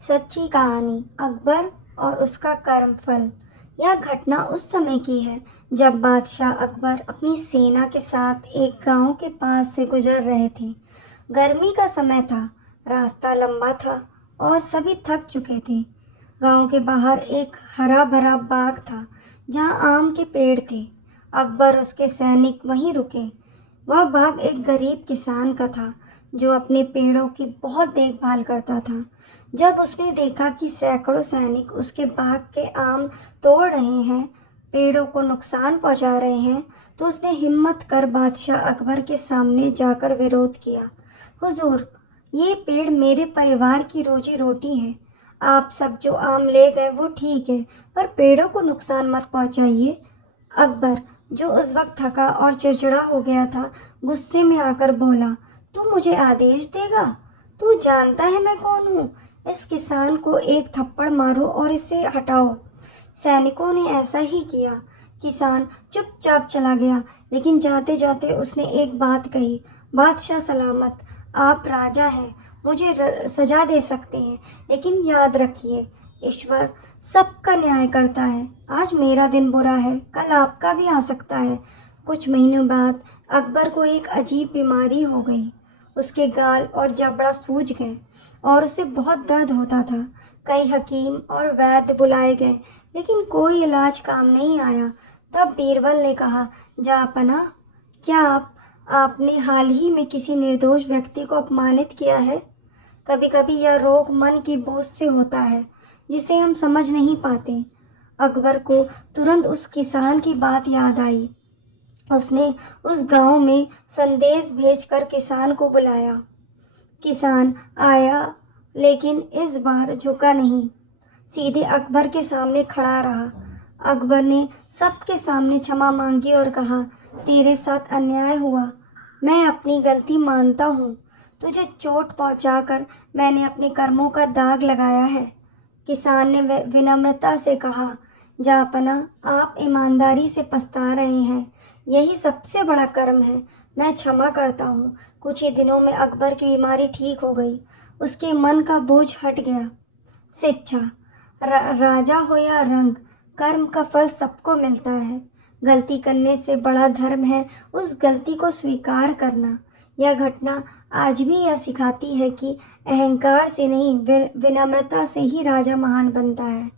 सच्ची कहानी अकबर और उसका कर्मफल। यह घटना उस समय की है जब बादशाह अकबर अपनी सेना के साथ एक गांव के पास से गुजर रहे थे। गर्मी का समय था, रास्ता लंबा था और सभी थक चुके थे। गांव के बाहर एक हरा भरा बाग था जहां आम के पेड़ थे। अकबर और उसके सैनिक वहीं रुके। वह बाग एक गरीब किसान का था जो अपने पेड़ों की बहुत देखभाल करता था। जब उसने देखा कि सैकड़ों सैनिक उसके बाग के आम तोड़ रहे हैं, पेड़ों को नुकसान पहुंचा रहे हैं, तो उसने हिम्मत कर बादशाह अकबर के सामने जाकर विरोध किया। हुजूर, ये पेड़ मेरे परिवार की रोजी रोटी है। आप सब जो आम ले गए वो ठीक है, पर पेड़ों को नुकसान मत पहुंचाइए। अकबर, जो उस वक्त थका और चिड़चिड़ा हो गया था, गुस्से में आकर बोला, तू मुझे आदेश देगा? तू जानता है मैं कौन हूँ? इस किसान को एक थप्पड़ मारो और इसे हटाओ। सैनिकों ने ऐसा ही किया। किसान चुपचाप चला गया, लेकिन जाते जाते उसने एक बात कही, बादशाह सलामत, आप राजा हैं, मुझे सजा दे सकते हैं, लेकिन याद रखिए, ईश्वर सबका न्याय करता है। आज मेरा दिन बुरा है, कल आपका भी आ सकता है। कुछ महीनों बाद अकबर को एक अजीब बीमारी हो गई। उसके गाल और जबड़ा सूज गए और उसे बहुत दर्द होता था। कई हकीम और वैद्य बुलाए गए, लेकिन कोई इलाज काम नहीं आया। तब बीरबल ने कहा, जापना, क्या आपने हाल ही में किसी निर्दोष व्यक्ति को अपमानित किया है? कभी कभी यह रोग मन की बोझ से होता है, जिसे हम समझ नहीं पाते। अकबर को तुरंत उस किसान की बात याद आई। उसने उस गांव में संदेश भेजकर किसान को बुलाया। किसान आया, लेकिन इस बार झुका नहीं, सीधे अकबर के सामने खड़ा रहा। अकबर ने सबके सामने क्षमा मांगी और कहा, तेरे साथ अन्याय हुआ, मैं अपनी गलती मानता हूँ। तुझे चोट पहुँचाकर मैंने अपने कर्मों का दाग लगाया है। किसान ने विनम्रता से कहा, जापना, आप ईमानदारी से पछता रहे हैं, यही सबसे बड़ा कर्म है। मैं क्षमा करता हूँ। कुछ ही दिनों में अकबर की बीमारी ठीक हो गई। उसके मन का बोझ हट गया। शिक्षा, राजा हो या रंग, कर्म का फल सबको मिलता है। गलती करने से बड़ा धर्म है उस गलती को स्वीकार करना। यह घटना आज भी यह सिखाती है कि अहंकार से नहीं, विनम्रता से ही राजा महान बनता है।